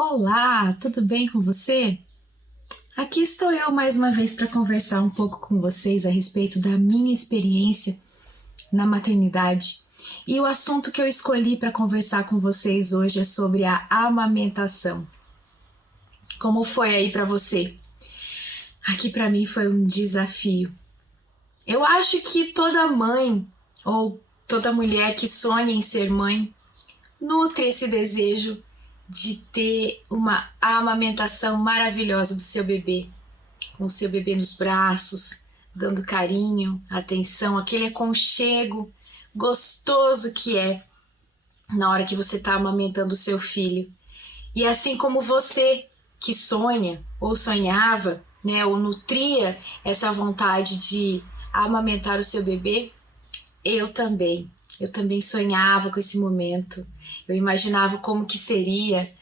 Olá, tudo bem com você? Aqui estou eu mais uma vez para conversar um pouco com vocês a respeito da minha experiência na maternidade. E o assunto que eu escolhi para conversar com vocês hoje é sobre a amamentação. Como foi aí para você? Aqui para mim foi um desafio. Eu acho que toda mãe ou toda mulher que sonha em ser mãe nutre esse desejo de ter uma amamentação maravilhosa do seu bebê, com o seu bebê nos braços, dando carinho, atenção, aquele aconchego gostoso que é na hora que você está amamentando o seu filho. E assim como você que sonha ou sonhava, né, ou nutria essa vontade de amamentar o seu bebê, eu também. Eu também sonhava com esse momento. Eu imaginava como que seria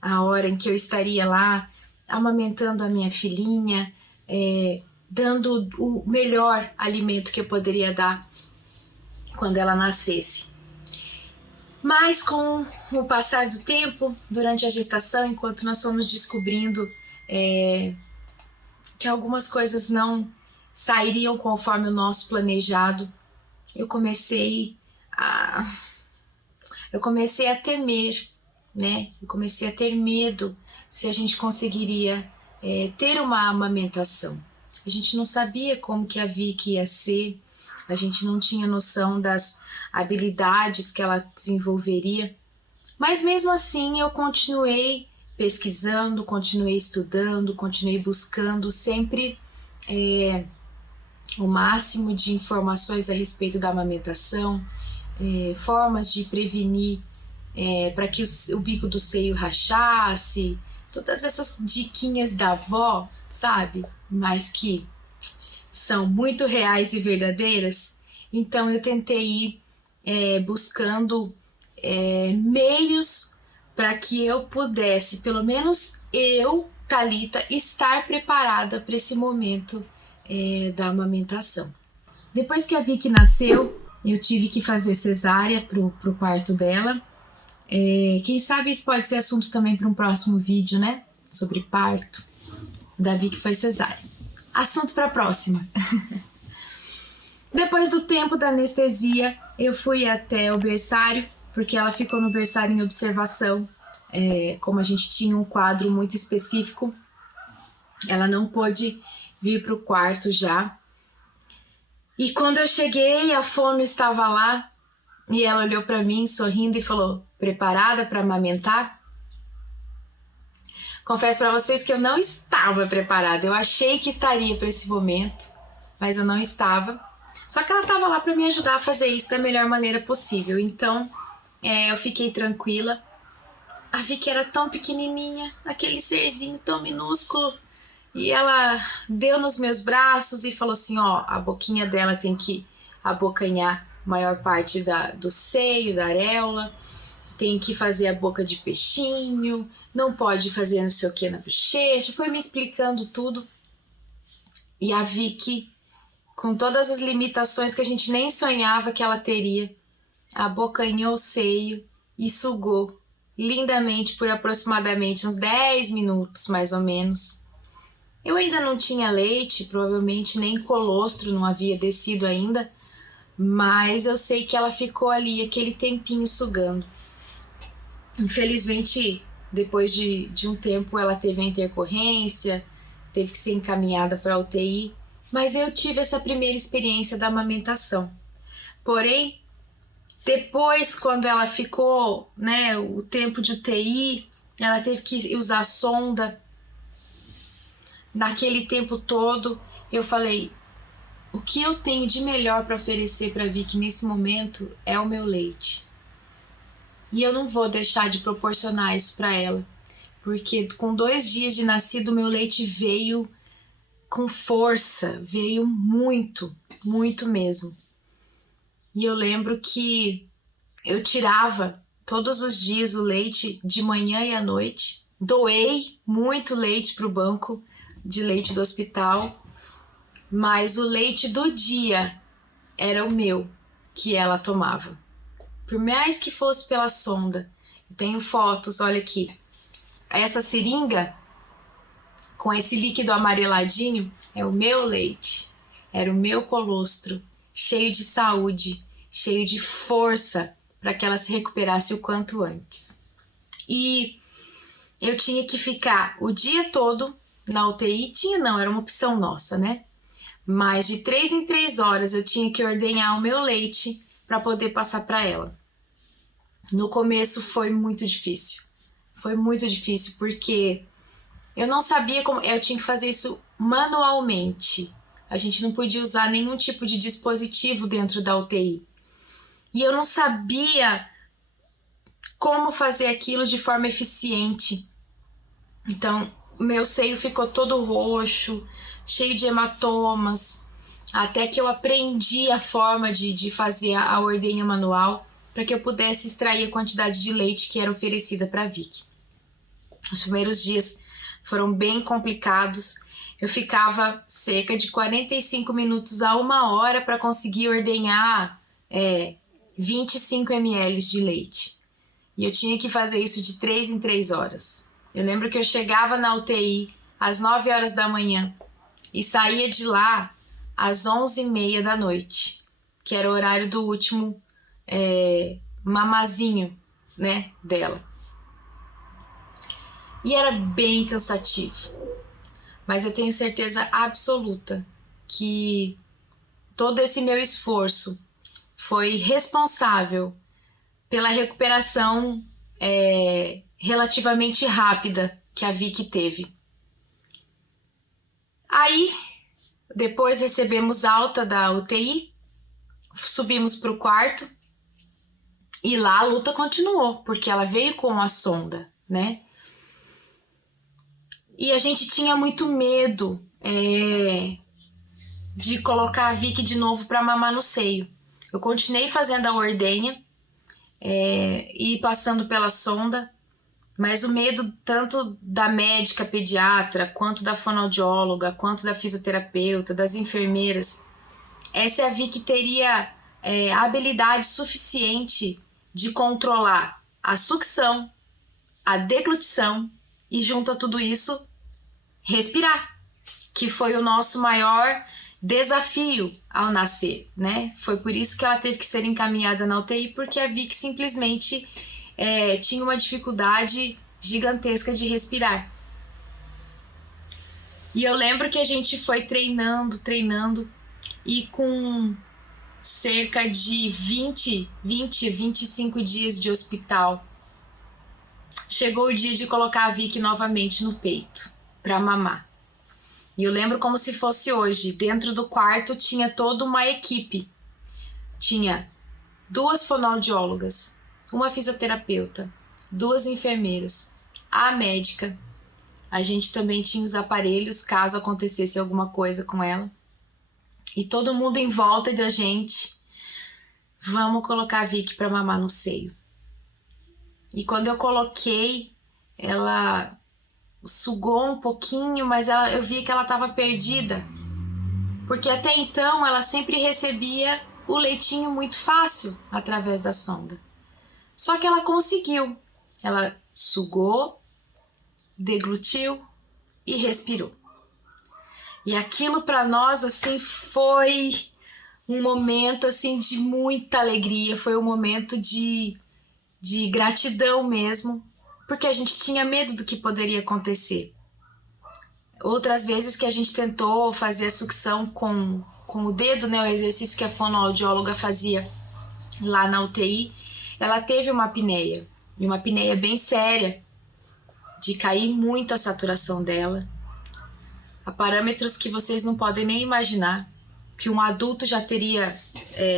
a hora em que eu estaria lá amamentando a minha filhinha, dando o melhor alimento que eu poderia dar quando ela nascesse. Mas com o passar do tempo, durante a gestação, enquanto nós fomos descobrindo que algumas coisas não sairiam conforme o nosso planejado, eu comecei a temer, né? Eu comecei a ter medo se a gente conseguiria ter uma amamentação. A gente não sabia como que a Vicky ia ser, a gente não tinha noção das habilidades que ela desenvolveria, mas mesmo assim eu continuei pesquisando, continuei estudando, continuei buscando sempre o máximo de informações a respeito da amamentação, formas de prevenir para que o bico do seio rachasse, todas essas diquinhas da avó, sabe? Mas que são muito reais e verdadeiras. Então eu tentei ir buscando meios para que eu pudesse, pelo menos eu, Thalita, estar preparada para esse momento da amamentação. Depois que a Vicky nasceu, eu tive que fazer cesárea pro parto dela. Quem sabe isso pode ser assunto também para um próximo vídeo, né? Sobre parto. Da Vicky foi cesárea. Assunto para a próxima. Depois do tempo da anestesia, eu fui até o berçário, porque ela ficou no berçário em observação. Como a gente tinha um quadro muito específico, ela não pôde vir para o quarto já. E quando eu cheguei, a fono estava lá e ela olhou para mim sorrindo e falou: preparada para amamentar? Confesso para vocês que eu não estava preparada. Eu achei que estaria para esse momento, mas eu não estava. Só que ela estava lá para me ajudar a fazer isso da melhor maneira possível. Então, eu fiquei tranquila. A Vicky era tão pequenininha, aquele serzinho tão minúsculo. E ela deu nos meus braços e falou assim, a boquinha dela tem que abocanhar a maior parte do seio, da areola, tem que fazer a boca de peixinho, não pode fazer não sei o que na bochecha, foi me explicando tudo. E a Vicky, com todas as limitações que a gente nem sonhava que ela teria, abocanhou o seio e sugou lindamente por aproximadamente uns 10 minutos, mais ou menos. Eu ainda não tinha leite, provavelmente nem colostro não havia descido ainda, mas eu sei que ela ficou ali aquele tempinho sugando. Infelizmente, depois de um tempo, ela teve a intercorrência, teve que ser encaminhada para a UTI, mas eu tive essa primeira experiência da amamentação. Porém, depois, quando ela ficou, né, o tempo de UTI, ela teve que usar sonda. Naquele tempo todo, eu falei, o que eu tenho de melhor para oferecer para a Vicky nesse momento é o meu leite. E eu não vou deixar de proporcionar isso para ela, porque com 2 dias de nascido, meu leite veio com força, veio muito, muito mesmo. E eu lembro que eu tirava todos os dias o leite de manhã e à noite, doei muito leite para o banco de leite do hospital, mas o leite do dia era o meu que ela tomava. Por mais que fosse pela sonda, eu tenho fotos, olha aqui, essa seringa com esse líquido amareladinho é o meu leite, era o meu colostro, cheio de saúde, cheio de força para que ela se recuperasse o quanto antes. E eu tinha que ficar o dia todo na UTI, era uma opção nossa, né? Mas de 3 em 3 horas eu tinha que ordenhar o meu leite para poder passar para ela. No começo foi muito difícil porque eu não sabia como, eu tinha que fazer isso manualmente. A gente não podia usar nenhum tipo de dispositivo dentro da UTI. E eu não sabia como fazer aquilo de forma eficiente. Então, meu seio ficou todo roxo, cheio de hematomas, até que eu aprendi a forma de fazer a ordenha manual para que eu pudesse extrair a quantidade de leite que era oferecida para a Vicky. Os primeiros dias foram bem complicados. Eu ficava cerca de 45 minutos a 1 hora para conseguir ordenhar 25 ml de leite. E eu tinha que fazer isso de 3 em 3 horas. Eu lembro que eu chegava na UTI às 9 horas da manhã e saía de lá às 11h30 da noite, que era o horário do último mamazinho, né, dela. E era bem cansativo. Mas eu tenho certeza absoluta que todo esse meu esforço foi responsável pela recuperação relativamente rápida que a Vicky teve. Aí, depois recebemos alta da UTI, subimos para o quarto e lá a luta continuou, porque ela veio com a sonda, né? E a gente tinha muito medo de colocar a Vicky de novo para mamar no seio. Eu continuei fazendo a ordenha e passando pela sonda, mas o medo tanto da médica pediatra, quanto da fonoaudióloga, quanto da fisioterapeuta, das enfermeiras, é se a Vicky teria a habilidade suficiente de controlar a sucção, a deglutição e, junto a tudo isso, respirar, que foi o nosso maior desafio ao nascer, né? Foi por isso que ela teve que ser encaminhada na UTI, porque a Vicky simplesmente tinha uma dificuldade gigantesca de respirar. E eu lembro que a gente foi treinando, e com cerca de 25 dias de hospital, chegou o dia de colocar a Vicky novamente no peito para mamar. E eu lembro como se fosse hoje. Dentro do quarto tinha toda uma equipe. Tinha 2 fonoaudiólogas, uma fisioterapeuta, 2 enfermeiras, a médica. A gente também tinha os aparelhos caso acontecesse alguma coisa com ela. E todo mundo em volta da gente. Vamos colocar a Vicky para mamar no seio. E quando eu coloquei, ela sugou um pouquinho, mas eu vi que ela estava perdida. Porque até então ela sempre recebia o leitinho muito fácil através da sonda. Só que ela conseguiu. Ela sugou, deglutiu e respirou. E aquilo para nós assim foi um momento assim de muita alegria, foi um momento de gratidão mesmo, porque a gente tinha medo do que poderia acontecer. Outras vezes que a gente tentou fazer a sucção com o dedo, né, o exercício que a fonoaudióloga fazia lá na UTI, ela teve uma apneia, e uma apneia bem séria, de cair muito a saturação dela, a parâmetros que vocês não podem nem imaginar, que um adulto já teria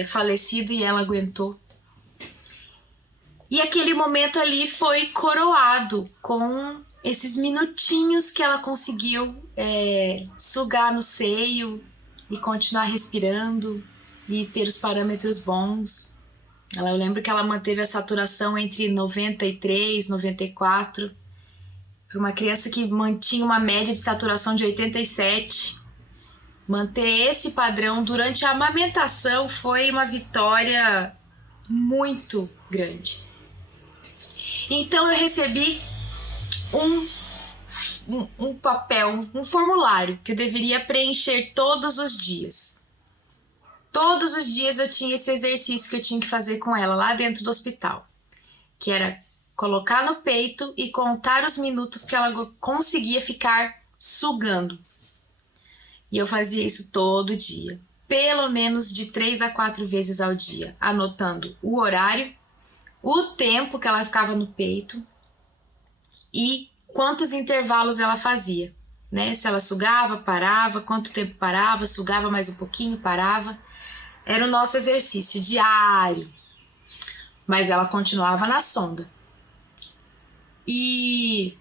falecido e ela aguentou. E aquele momento ali foi coroado com esses minutinhos que ela conseguiu sugar no seio e continuar respirando e ter os parâmetros bons. Eu lembro que ela manteve a saturação entre 93 e 94. Para uma criança que mantinha uma média de saturação de 87, manter esse padrão durante a amamentação foi uma vitória muito grande. Então eu recebi um papel, um formulário que eu deveria preencher todos os dias. Todos os dias eu tinha esse exercício que eu tinha que fazer com ela lá dentro do hospital, que era colocar no peito e contar os minutos que ela conseguia ficar sugando. E eu fazia isso todo dia, pelo menos de 3 a 4 vezes ao dia, anotando o horário, o tempo que ela ficava no peito e quantos intervalos ela fazia, né? Se ela sugava, parava, quanto tempo parava, sugava mais um pouquinho, parava. Era o nosso exercício diário. Mas ela continuava na sonda. E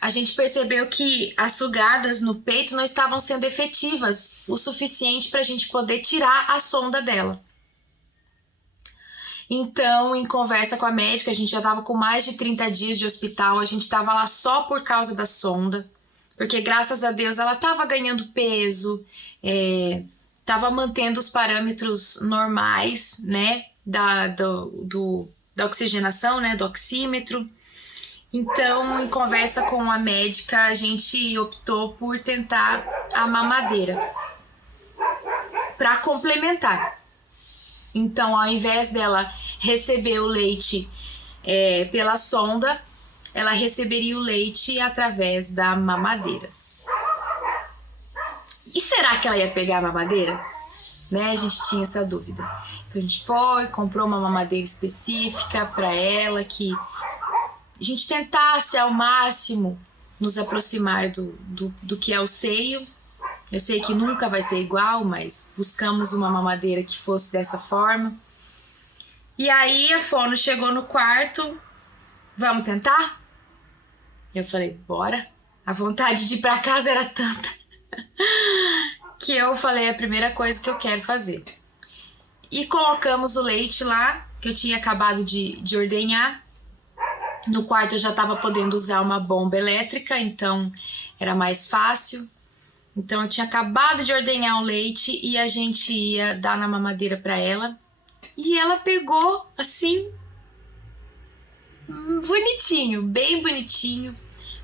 a gente percebeu que as sugadas no peito não estavam sendo efetivas o suficiente para a gente poder tirar a sonda dela. Então, em conversa com a médica, a gente já estava com mais de 30 dias de hospital, a gente estava lá só por causa da sonda, porque graças a Deus ela estava ganhando peso, estava mantendo os parâmetros normais, né, da oxigenação, né, do oxímetro. Então, em conversa com a médica, a gente optou por tentar a mamadeira para complementar. Então, ao invés dela receber o leite pela sonda, ela receberia o leite através da mamadeira. E será que ela ia pegar a mamadeira? Né? A gente tinha essa dúvida. Então, a gente foi, comprou uma mamadeira específica para ela, que a gente tentasse ao máximo nos aproximar do que é o seio. Eu sei que nunca vai ser igual, mas buscamos uma mamadeira que fosse dessa forma. E aí a fono chegou no quarto, vamos tentar? Eu falei, bora. A vontade de ir para casa era tanta que eu falei, a primeira coisa que eu quero fazer. E colocamos o leite lá, que eu tinha acabado de ordenhar. No quarto eu já estava podendo usar uma bomba elétrica, então era mais fácil. Então eu tinha acabado de ordenhar o leite e a gente ia dar na mamadeira para ela. E ela pegou assim, bonitinho, bem bonitinho.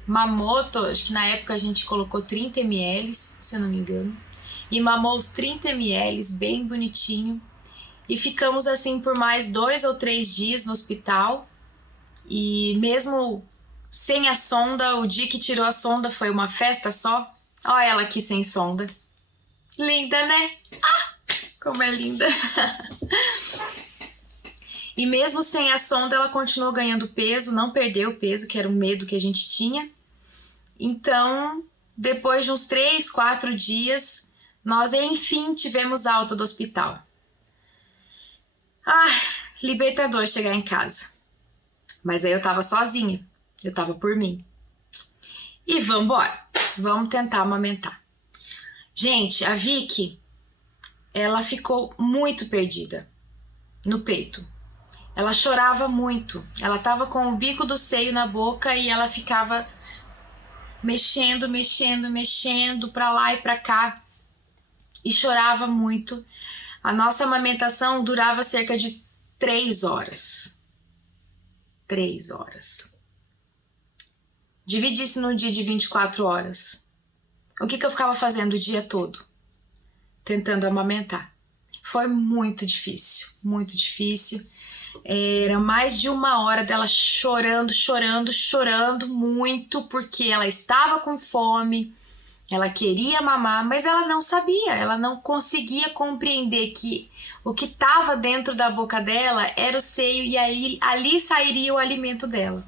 Mamou, acho que na época a gente colocou 30 ml, se eu não me engano. E mamou os 30 ml, bem bonitinho. E ficamos assim por mais 2 ou 3 dias no hospital. E mesmo sem a sonda, o dia que tirou a sonda foi uma festa só. Olha ela aqui sem sonda. Linda, né? Ah, como é linda. E mesmo sem a sonda, ela continuou ganhando peso, não perdeu o peso, que era o medo que a gente tinha. Então, depois de uns 3, 4 dias, nós enfim tivemos alta do hospital. Ah, libertador chegar em casa. Mas aí eu tava sozinha, eu tava por mim. E vambora, vamos tentar amamentar. Gente, a Vicky, ela ficou muito perdida no peito. Ela chorava muito, ela tava com o bico do seio na boca e ela ficava mexendo pra lá e pra cá e chorava muito. A nossa amamentação durava cerca de 3 horas. 3 horas. Dividi isso num dia de 24 horas. O que eu ficava fazendo o dia todo? Tentando amamentar. Foi muito difícil, muito difícil. Era mais de 1 hora dela chorando muito, porque ela estava com fome, ela queria mamar, mas ela não sabia, ela não conseguia compreender que o que estava dentro da boca dela era o seio e aí ali sairia o alimento dela.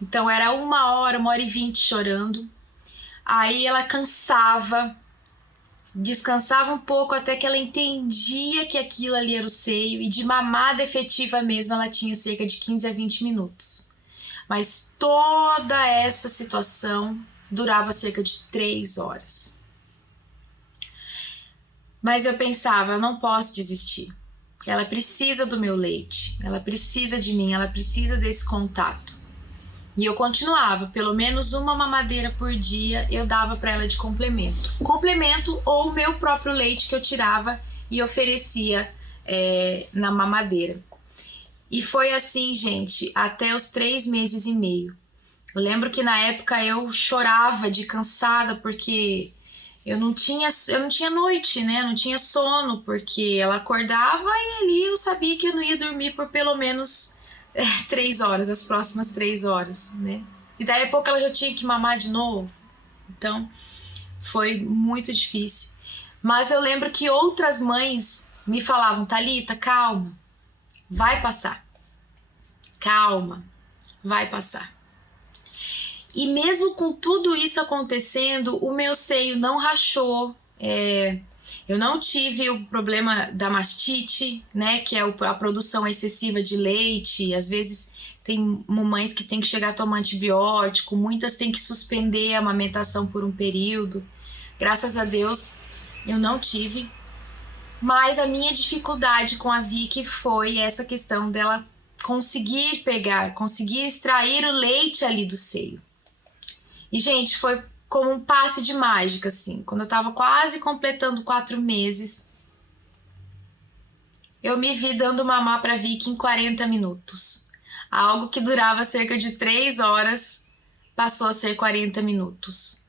Então era 1 hora, 1h20 chorando. Aí ela cansava, descansava um pouco até que ela entendia que aquilo ali era o seio, e de mamada efetiva mesmo ela tinha cerca de 15 a 20 minutos. Mas toda essa situação durava cerca de 3 horas. Mas eu pensava, eu não posso desistir. Ela precisa do meu leite, ela precisa de mim, ela precisa desse contato. E eu continuava, pelo menos uma mamadeira por dia eu dava para ela de complemento. Complemento ou o meu próprio leite que eu tirava e oferecia na mamadeira. E foi assim, gente, até os 3 meses e meio. Eu lembro que na época eu chorava de cansada porque eu não tinha noite, né? Eu não tinha sono, porque ela acordava e ali eu sabia que eu não ia dormir por pelo menos 3 horas, as próximas 3 horas, né? E daí a pouco ela já tinha que mamar de novo. Então foi muito difícil. Mas eu lembro que outras mães me falavam: Thalita, calma, vai passar. Calma, vai passar. E mesmo com tudo isso acontecendo, o meu seio não rachou. Eu não tive o problema da mastite, né? Que é a produção excessiva de leite. Às vezes tem mamães que têm que chegar a tomar antibiótico, muitas têm que suspender a amamentação por um período. Graças a Deus eu não tive. Mas a minha dificuldade com a Vicky foi essa questão dela conseguir extrair o leite ali do seio. E, gente, foi como um passe de mágica, assim. Quando eu tava quase completando 4 meses, eu me vi dando mamar pra Vicky em 40 minutos. Algo que durava cerca de 3 horas passou a ser 40 minutos.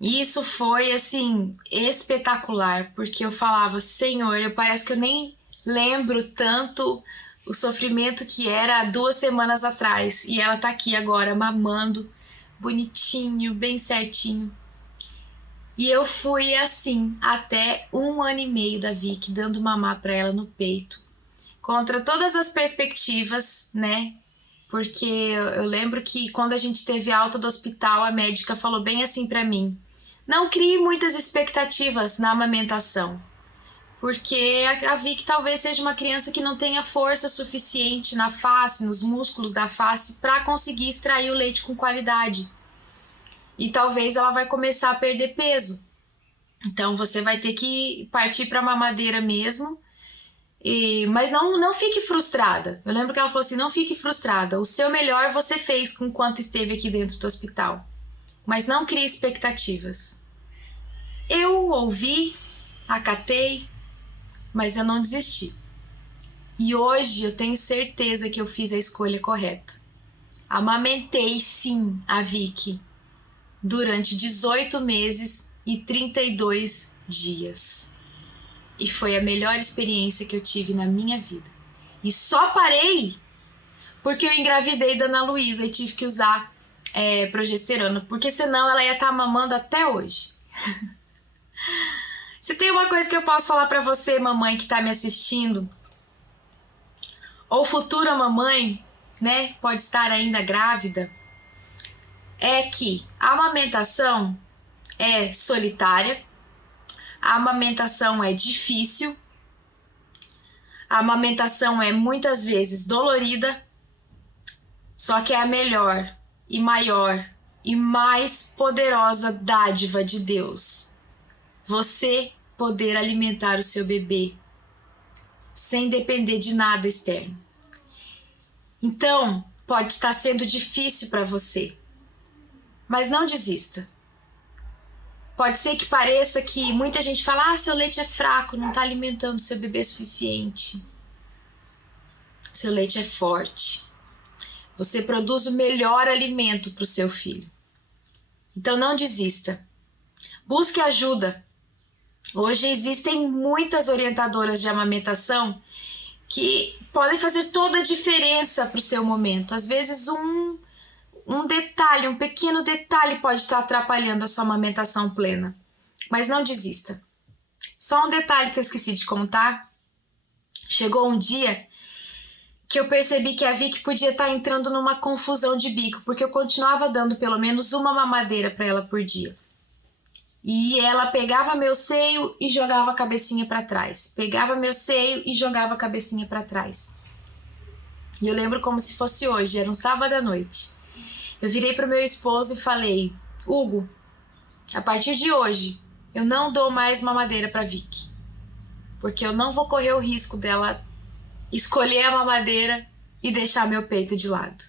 E isso foi, assim, espetacular, porque eu falava: Senhor, parece que eu nem lembro tanto o sofrimento que era há 2 semanas atrás. E ela tá aqui agora mamando, bonitinho, bem certinho. E eu fui assim até 1 ano e meio da Vicky, dando mamar pra ela no peito, contra todas as perspectivas, né? Porque eu lembro que quando a gente teve alta do hospital, a médica falou bem assim pra mim: não crie muitas expectativas na amamentação, porque a Vicky talvez seja uma criança que não tenha força suficiente na face, nos músculos da face, para conseguir extrair o leite com qualidade. E talvez ela vai começar a perder peso. Então você vai ter que partir para mamadeira mesmo. Mas não fique frustrada. Eu lembro que ela falou assim: não fique frustrada. O seu melhor você fez com quanto esteve aqui dentro do hospital. Mas não crie expectativas. Eu ouvi, acatei, mas eu não desisti. E hoje eu tenho certeza que eu fiz a escolha correta. Amamentei sim a Vicky durante 18 meses e 32 dias. E foi a melhor experiência que eu tive na minha vida. E só parei porque eu engravidei da Ana Luísa e tive que usar progesterona, porque senão ela ia estar mamando até hoje. Se tem uma coisa que eu posso falar pra você, mamãe que tá me assistindo, ou futura mamãe, né, pode estar ainda grávida, é que a amamentação é solitária, a amamentação é difícil, a amamentação é muitas vezes dolorida, só que é a melhor e maior e mais poderosa dádiva de Deus. Você poder alimentar o seu bebê sem depender de nada externo. Então, pode estar sendo difícil para você, mas não desista. Pode ser que pareça que muita gente fala: seu leite é fraco, não está alimentando seu bebê suficiente. Seu leite é forte. Você produz o melhor alimento para o seu filho. Então não desista. Busque ajuda. Hoje existem muitas orientadoras de amamentação que podem fazer toda a diferença para o seu momento. Às vezes um detalhe, um pequeno detalhe pode estar atrapalhando a sua amamentação plena. Mas não desista. Só um detalhe que eu esqueci de contar. Chegou um dia que eu percebi que a Vicky podia estar entrando numa confusão de bico, porque eu continuava dando pelo menos uma mamadeira para ela por dia. E ela pegava meu seio e jogava a cabecinha para trás. Pegava meu seio e jogava a cabecinha para trás. E eu lembro como se fosse hoje, era um sábado à noite. Eu virei pro meu esposo e falei: Hugo, a partir de hoje, eu não dou mais mamadeira pra Vicky. Porque eu não vou correr o risco dela escolher a mamadeira e deixar meu peito de lado.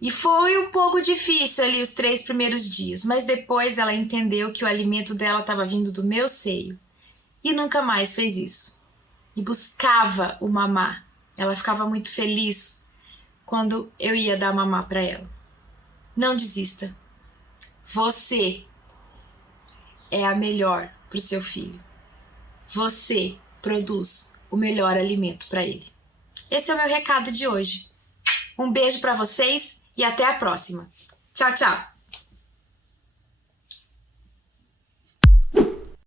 E foi um pouco difícil ali os 3 primeiros dias, mas depois ela entendeu que o alimento dela estava vindo do meu seio e nunca mais fez isso. E buscava o mamar. Ela ficava muito feliz quando eu ia dar mamar para ela. Não desista. Você é a melhor para o seu filho. Você produz o melhor alimento para ele. Esse é o meu recado de hoje. Um beijo para vocês e até a próxima. Tchau, tchau!